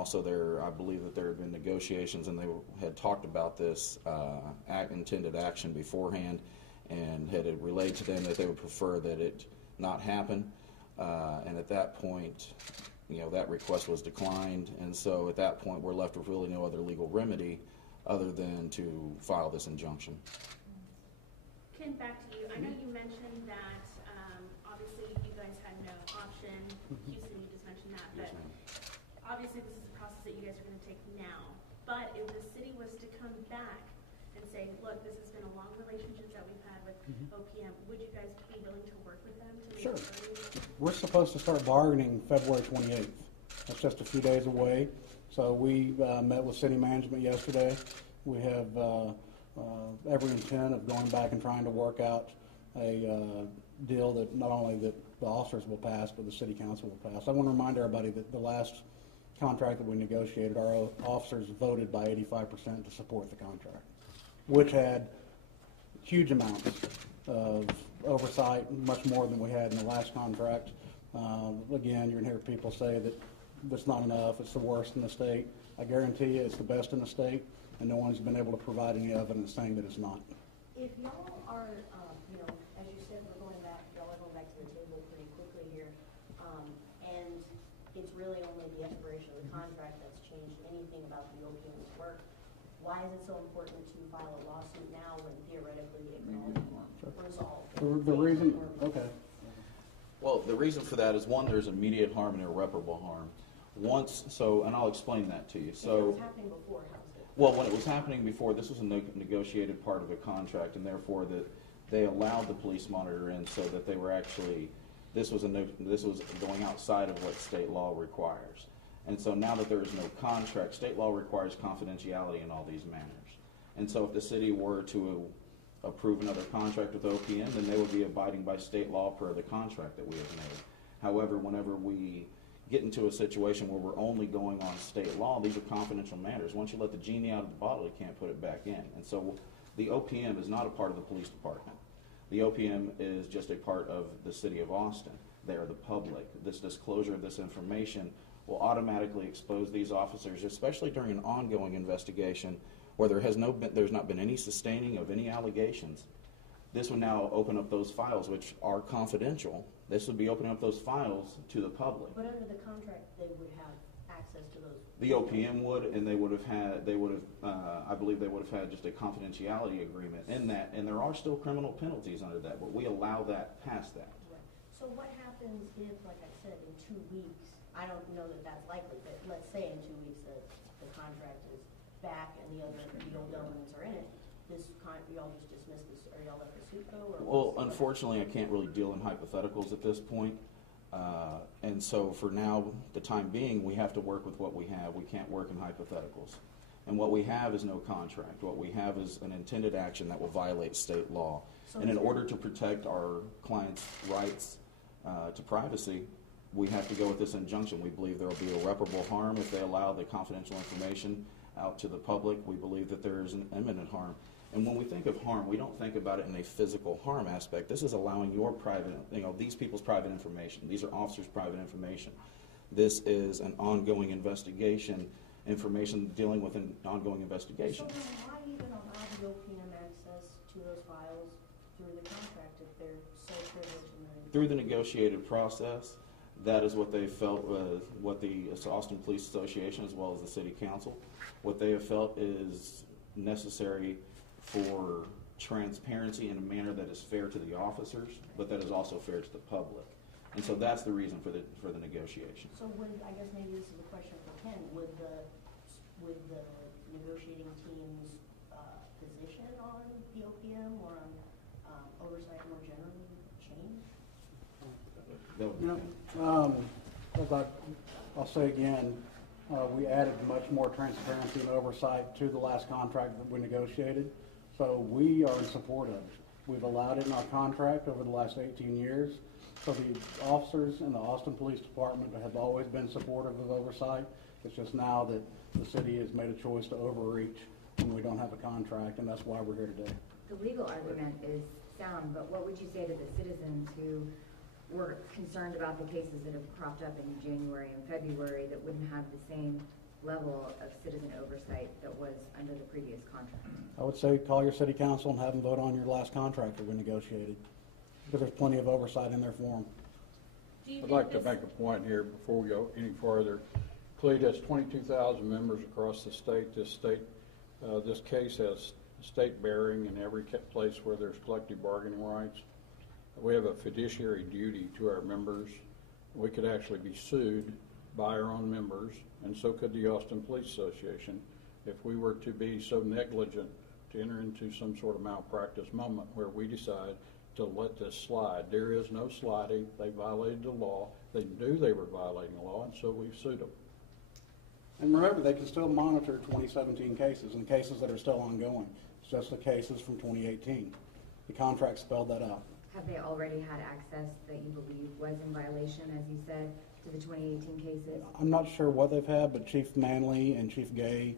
Also, I believe that there had been negotiations, and they had talked about this intended action beforehand, and had relayed to them that they would prefer that it not happen. And at that point, that request was declined, and so at that point, we're left with really no other legal remedy other than to file this injunction. Ken, back to you. I know you mentioned that obviously you guys had no option. Houston, you just mentioned that, but obviously this is a process that you guys are going to take now. But if the city was to come back and say, look, this has been a long relationship that we've had with OPM, would you guys be willing to work with them? Sure. We're supposed to start bargaining February 28th. That's just a few days away. So we met with city management yesterday. We have every intent of going back and trying to work out a deal that not only that the officers will pass, but the city council will pass. I want to remind everybody that the last contract that we negotiated, our officers voted by 85% to support the contract, which had huge amounts of oversight, much more than we had in the last contract. Again, you're going to hear people say that that's not enough, it's the worst in the state. I guarantee you it's the best in the state, and no one's been able to provide any evidence saying that it's not. If y'all are, as you said, we're going back, y'all are going back to the table pretty quickly here, and it's really only the expiration of the contract that's changed anything about the OPM's work. Why is it so important to file a lawsuit now when theoretically it can all be resolved? The reason, okay. Well, the reason for that is, one, there's immediate harm and irreparable harm. And I'll explain that to you. So, it was happening before, how's it? Well, when it was happening before, this was a negotiated part of a contract, and therefore that they allowed the police monitor in, so that they were actually, this was going outside of what state law requires. And so now that there is no contract, state law requires confidentiality in all these matters. And so if the city were to approve another contract with OPM, then they would be abiding by state law per the contract that we have made. However, whenever we get into a situation where we're only going on state law, these are confidential matters. Once you let the genie out of the bottle, you can't put it back in. And so the OPM is not a part of the police department. The OPM is just a part of the city of Austin. They are the public. This disclosure of this information will automatically expose these officers, especially during an ongoing investigation where there's not been any sustaining of any allegations. This would now open up those files, which are confidential. This would be opening up those files to the public. But under the contract, they would have access to those. The OPM would, and I believe they would have had just a confidentiality agreement in that, and there are still criminal penalties under that, but we allow that past that. Right. So what happens if, like I said, in 2 weeks, I don't know that that's likely, but let's say in 2 weeks that the contract is back and the old elements are in it, y'all just dismiss this, or y'all let the suit go? Or well, unfortunately, I can't really deal in hypotheticals at this point. And so for now, the time being, we have to work with what we have. We can't work in hypotheticals. And what we have is no contract. What we have is an intended action that will violate state law. So and in order to protect our clients' rights to privacy, we have to go with this injunction. We believe there will be irreparable harm if they allow the confidential information out to the public. We believe that there is an imminent harm. And when we think of harm, we don't think about it in a physical harm aspect. This is allowing your private, these people's private information. These are officers' private information. This is an ongoing investigation, information dealing with an ongoing investigation. So then why even allow the OPM access to those files through the contract if they're so privileged? Through the negotiated process, that is what they felt was what the Austin Police Association, as well as the City Council, what they have felt is necessary for transparency in a manner that is fair to the officers, but that is also fair to the public. And so that's the reason for the negotiation. So I guess maybe this is a question for Ken, would the negotiating team's position on the OPM or on oversight more generally change? I'll say again, we added much more transparency and oversight to the last contract that we negotiated. So we are in support of it. We've allowed it in our contract over the last 18 years. So the officers in the Austin Police Department have always been supportive of oversight. It's just now that the city has made a choice to overreach when we don't have a contract, and that's why we're here today. The legal argument is sound, but what would you say to the citizens who were concerned about the cases that have cropped up in January and February that wouldn't have the same level of citizen oversight that was under the previous contract? I would say call your city council and have them vote on your last contract that we negotiated, because there's plenty of oversight in there for them. Do you I'd think like to this- make a point here before we go any farther. CLEAT has 22,000 members across the state. This case has state bearing in every place where there's collective bargaining rights. We have a fiduciary duty to our members. We could actually be sued by our own members, and so could the Austin Police Association, if we were to be so negligent to enter into some sort of malpractice moment where we decide to let this slide. There is no sliding. They violated the law. They knew they were violating the law, and so we've sued them. And remember, they can still monitor 2017 cases and cases that are still ongoing. It's just the cases from 2018. The contract spelled that out. Have they already had access that you believe was in violation, as you said, to the 2018 cases? I'm not sure what they've had, but Chief Manley and Chief Gay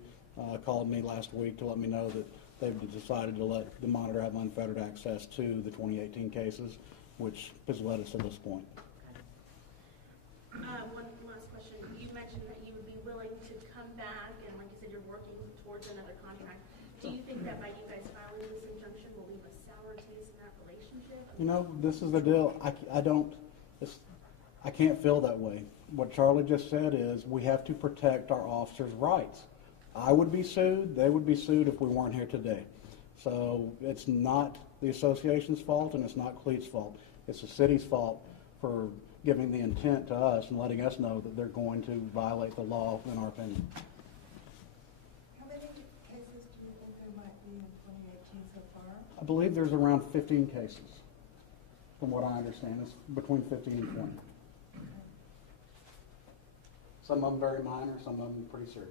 called me last week to let me know that they've decided to let the monitor have unfettered access to the 2018 cases, which has led us to this point. One last question. You mentioned that you would be willing to come back, and like you said, you're working towards another contract. Do you think that by you guys filing this injunction will leave a sour taste in that relationship? You know, this is the deal. I can't feel that way. What Charlie just said is we have to protect our officers' rights. I would be sued. They would be sued if we weren't here today. So it's not the association's fault, and it's not CLEAT's fault. It's the city's fault for giving the intent to us and letting us know that they're going to violate the law, in our opinion. How many cases do you think there might be in 2018 so far? I believe there's around 15 cases, from what I understand. It's between 15 and 20. Some of them very minor, some of them pretty serious.